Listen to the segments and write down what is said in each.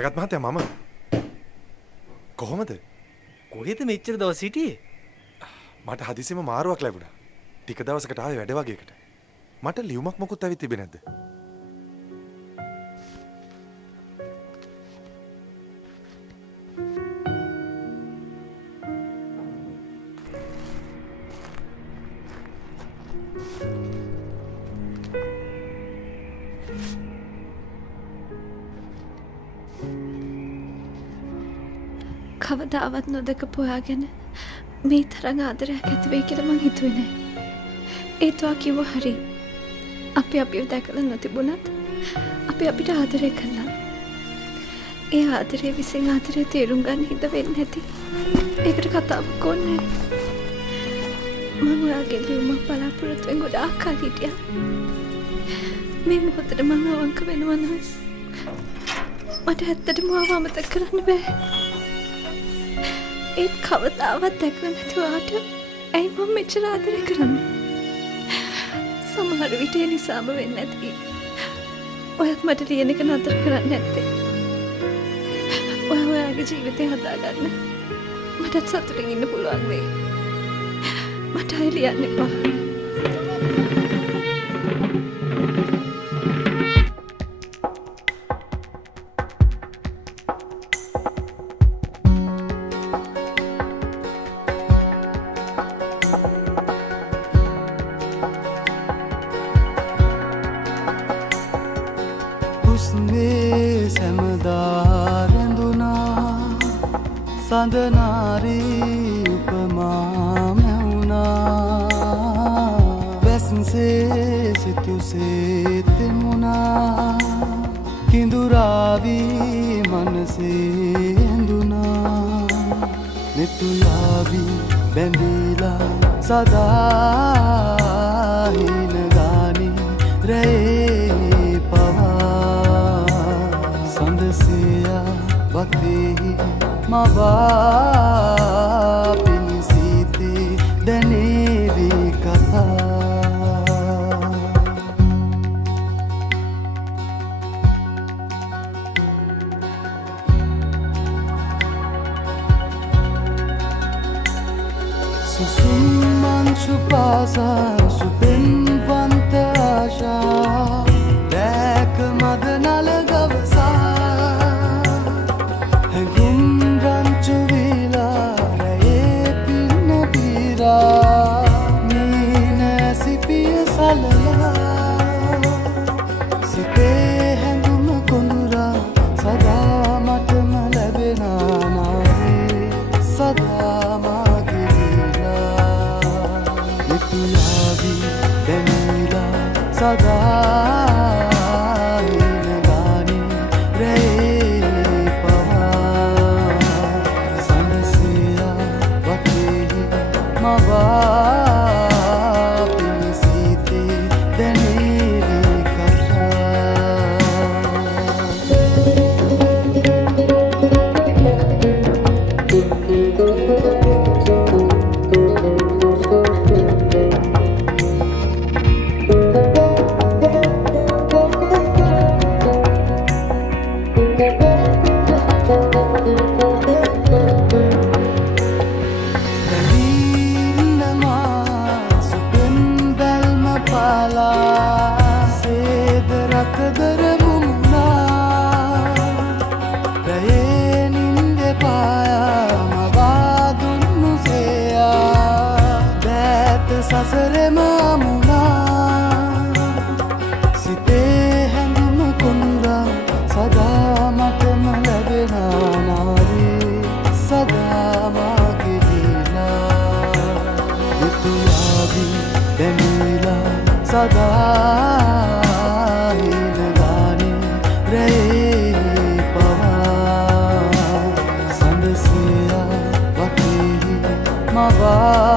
ජගත් මහත්තයා මම කොහොමද? කොහෙද මෙච්චර දවස් හිටියේ? මට හදිසියෙම මාරුවක් ලැබුණා. ටික දවසකට ආවේ වැඩ වගේකට. මට ලියුමක් මොකුත් ඇවිත් තිබෙන්නේ නැද්ද? කවදාවත් නොදකපු ඔයාගෙන මේ තරම් ආදරයක් ඇති වෙයි කියලා මං හිතුවේ නෑ. ඒ තුවා කිව්ව හරි. අපි අපිව දැකලා නොතිබුණත් අපි අපිට ආදරය කළා. ඒ ආදරේ විසින් ආදරේ තේරුම් ගන්න හිත වෙන්නේ නැති. ඒකට කතාවක් ඕනේ. මම ඔයාගේ ලියුමක් බලාපොරොත්තුෙන් ගොඩාක් කල් හිටියා. මේ මොහොතේ මම අවංක වෙනවා නම් මට ඇත්තටම ඔයාව අමතක කරන්න බෑ. ඒත් කවදාවත් දැකලා නැති ඔයාට ඇයි මම මෙච්චර ආදරය කරන්නේ? සමහර විට ඒ නිසාම වෙන්නේ නැති. ඔයත් මට ලියන එක නතර කරන්නේ නැත්තේ. ඔයාගේ ජීවිතය හදාගන්න මටත් සතුටින් ඉන්න පුළුවන් වෙයි. මට අය ලියන්න එපා. සඳනාරී උපමා මැවුනා වැස්සේ සිතුසේ තෙමුණා කිඳුරාවී මනසේ ඇඳුනා නෙතුයාවී බැඳීලා සදා හිනගානි රැයේ පවා සඳසයා වතෙහි මවා පිණිසිතේ දැනේවි කතා සුසුම් මංචු පාසා සුපෙන්වන්ත ආශා දැක මද නලගවසා සිතේ හැඟුම කොඳුරා සදා මටම ලැබෙනා නාවේ සදා මාගේලා නිතුයාවී දැනීලා සදා හිනගානි රැයේ පවා සඳසයා වතෙහි මවා සසරෙම මුලා සිතේ හැඟුම කොඳුරා සදා මටම ලැබෙනා නාවේ සදා මාගේ දීලා නිතුයාවී දැනීලා සදා හිනගානි රැයේ පවා සඳසයා වතෙහි මවා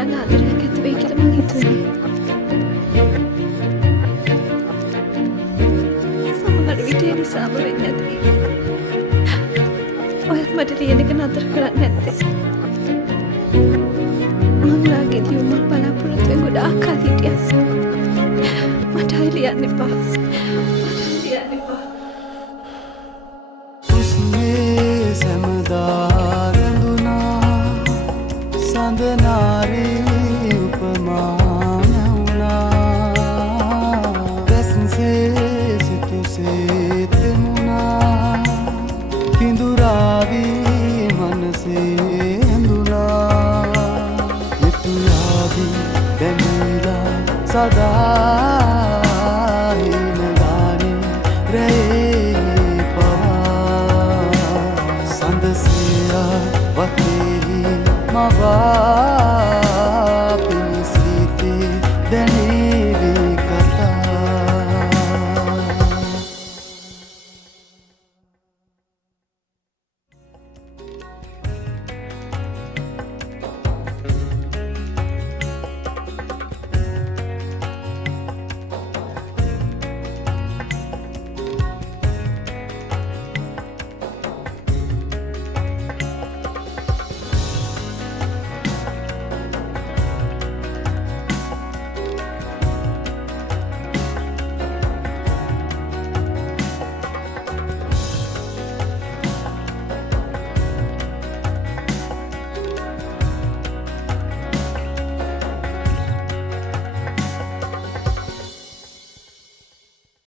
තරම් ආදරයක් ඇති වෙයි කියලා මං හිතුවේ. සමහර විට ඒ නිසාම වෙන්නේ නැති. ඔයත් මට ලියන එක නතර කරන්නේ නැත්තේ. මම ඔයාගේ ලියුමක් බලාපොරොත්තුවෙන් ගොඩාක් කල් හිටියා. මට ආයෙ ලියන්න එපා. उसने समदारंगुना संदनारी उपमानउना रसन से सितु से तेमुना किंदुरावी मन से अंदुना ये तू यादी बेमीला सदा